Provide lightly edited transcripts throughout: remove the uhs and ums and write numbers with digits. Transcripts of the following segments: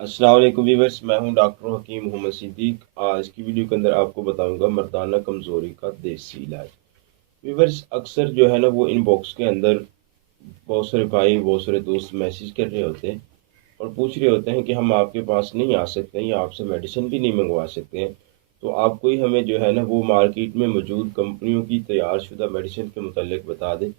अस्सलाम वालेकुम व्यूअर्स, मैं हूं डॉक्टर हकीम मोहम्मद सिद्दीक। आज की वीडियो के अंदर आपको बताऊंगा मर्दाना कमज़ोरी का देसी इलाज। व्यूअर्स, अक्सर जो है ना वो इनबॉक्स के अंदर बहुत सारे भाई बहुत सारे दोस्त मैसेज कर रहे होते हैं और पूछ रहे होते हैं कि हम आपके पास नहीं आ सकते हैं या आपसे मेडिसिन भी नहीं मंगवा सकते हैं। तो आप कोई हमें जो है ना वो मार्केट में मौजूद कंपनियों की तैयार शुदा मेडिसिन के मुतालिक बता दें,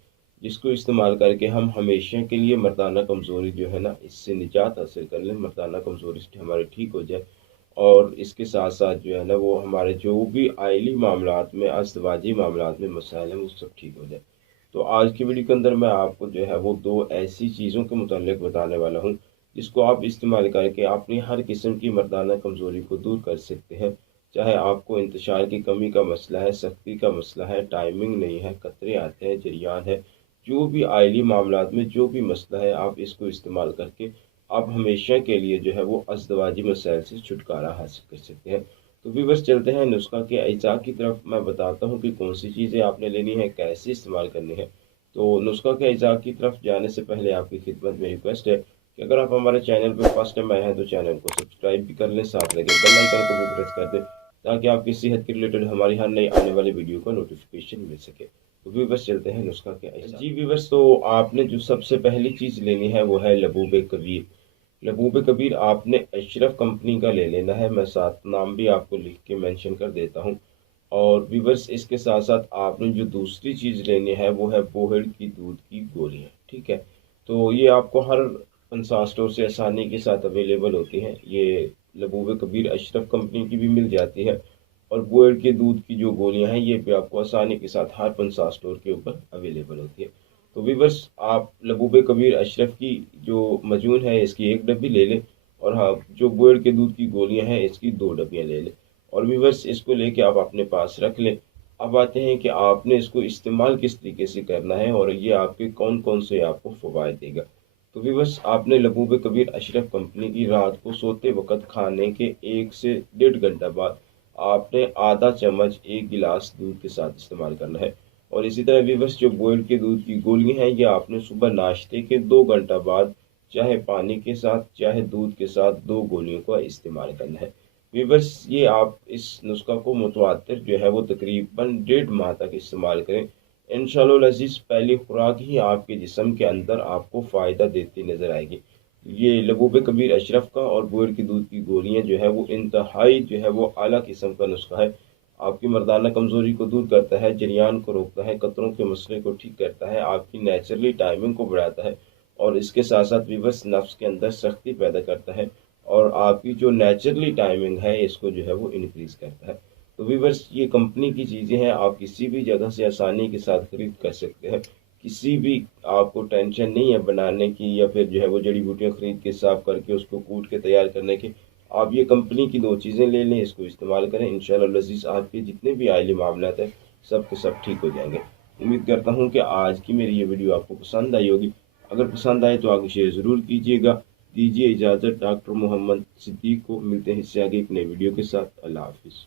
जिसको इस्तेमाल करके हम हमेशा के लिए मर्दाना कमज़ोरी जो है ना इससे निजात हासिल कर लें, मर्दाना कमज़ोरी से हमारी ठीक हो जाए। और इसके साथ साथ जो है ना वो हमारे जो भी आइली मामलात में अज़दवाजी मामलात में मसाइल हैं वो सब ठीक हो जाए। तो आज की वीडियो के अंदर मैं आपको जो है वो दो ऐसी चीज़ों के मुतालिक बताने वाला हूँ जिसको आप इस्तेमाल करके अपनी हर किस्म की मर्दाना कमज़ोरी को दूर कर सकते हैं। चाहे आपको इंतशार की कमी का मसला है, सख्ती का मसला है, टाइमिंग नहीं है, कतरे आते हैं, जरियान है, जो भी आइली मामलात में जो भी मसला है, आप इसको इस्तेमाल करके आप हमेशा के लिए जो है वो अज़दवाजी मसाइल से छुटकारा हासिल कर सकते हैं। तो भी बस चलते हैं नुस्खा के अज्जा की तरफ। मैं बताता हूँ कि कौन सी चीज़ें आपने लेनी है, कैसे इस्तेमाल करनी है। तो नुस्खा के अज्जा की तरफ जाने से पहले आपकी खिदमत में रिक्वेस्ट है कि अगर आप हमारे चैनल पर फर्स्ट टाइम आए हैं तो चैनल को सब्सक्राइब भी कर लें, साथ लगे बेल आइकन को भी प्रेस कर दें ताकि आपकी सेहत के रिलेटेड हमारी हर नई आने वाली वीडियो का नोटिफिकेशन मिल सके। तो व्यूवर्स चलते हैं नुस्खा के अज्जा। जी व्यूवर्स, तो आपने जो सबसे पहली चीज़ लेनी है वो है लबूब कबीर। लबूब कबीर आपने अशरफ कंपनी का ले लेना है। मैं साथ नाम भी आपको लिख के मेंशन कर देता हूँ। और व्यूवर्स, इसके साथ साथ आपने जो दूसरी चीज़ लेनी है वो है बोहड़ की दूध की गोलियाँ। ठीक है, तो ये आपको हर पंसार स्टोर से आसानी के साथ अवेलेबल होती हैं। ये लबूब कबीर अशरफ कंपनी की भी मिल जाती है और बोहड़ के दूध की जो गोलियाँ हैं ये भी आपको आसानी के साथ हर पंसार स्टोर के ऊपर अवेलेबल होती है। तो व्यूवर्स, आप लबूब कबीर अशरफ की जो मजून है इसकी एक डब्बी ले लें और हाँ, जो बोहड़ के दूध की गोलियाँ हैं इसकी दो डब्बियाँ ले लें और व्यूवर्स इसको लेके आप अपने पास रख लें। अब आते हैं कि आपने इसको इस्तेमाल किस तरीके से करना है और ये आपके कौन कौन से आपको फ़वाइद देगा। तो व्यूवर्स, आपने लबूब कबीर अशरफ कंपनी की रात को सोते वक्त खाने के 1 से 1.5 घंटा बाद आपने आधा चम्मच 1 गिलास दूध के साथ इस्तेमाल करना है। और इसी तरह व्यूवर्स, जो बॉयल के दूध की गोलियां हैं ये आपने सुबह नाश्ते के 2 घंटा बाद चाहे पानी के साथ चाहे दूध के साथ दो गोलियों का इस्तेमाल करना है। व्यूवर्स, ये आप इस नुस्खा को मुतवातिर जो है वो तकरीबन 1.5 माह तक इस्तेमाल करें। इंशाअल्लाह अज़ीज़ पहली खुराक ही आपके जिस्म के अंदर आपको फ़ायदा देती नज़र आएगी। ये लबूब कबीर अशरफ का और बोर की दूध की गोलियां जो है वो इंतहाई जो है वो आला किस्म का नुस्खा है। आपकी मर्दाना कमज़ोरी को दूर करता है, जरियान को रोकता है, कतरों के मसले को ठीक करता है, आपकी नेचुरली टाइमिंग को बढ़ाता है और इसके साथ साथ विवश नफ्स के अंदर सख्ती पैदा करता है और आपकी जो नेचुरली टाइमिंग है इसको जो है वो इनक्रीज़ करता है। तो व्यूवर्स, ये कंपनी की चीज़ें हैं, आप किसी भी जगह से आसानी के साथ खरीद कर सकते हैं। किसी भी आपको टेंशन नहीं है बनाने की या फिर जो है वो जड़ी बूटियाँ खरीद के साफ करके उसको कूट के तैयार करने की। आप ये कंपनी की दो चीज़ें ले लें, इसको इस्तेमाल करें, इंशाअल्लाह अज़ीज़ आपके जितने भी आइली मामलात हैं सब के सब ठीक हो जाएंगे। उम्मीद करता हूँ कि आज की मेरी ये वीडियो आपको पसंद आई होगी। अगर पसंद आए तो आगे शेयर ज़रूर कीजिएगा। दीजिए इजाज़त, डॉक्टर मोहम्मद सिद्दीक को। मिलते हैं इससे आगे एक नई वीडियो के साथ। अल्लाह हाफिज़।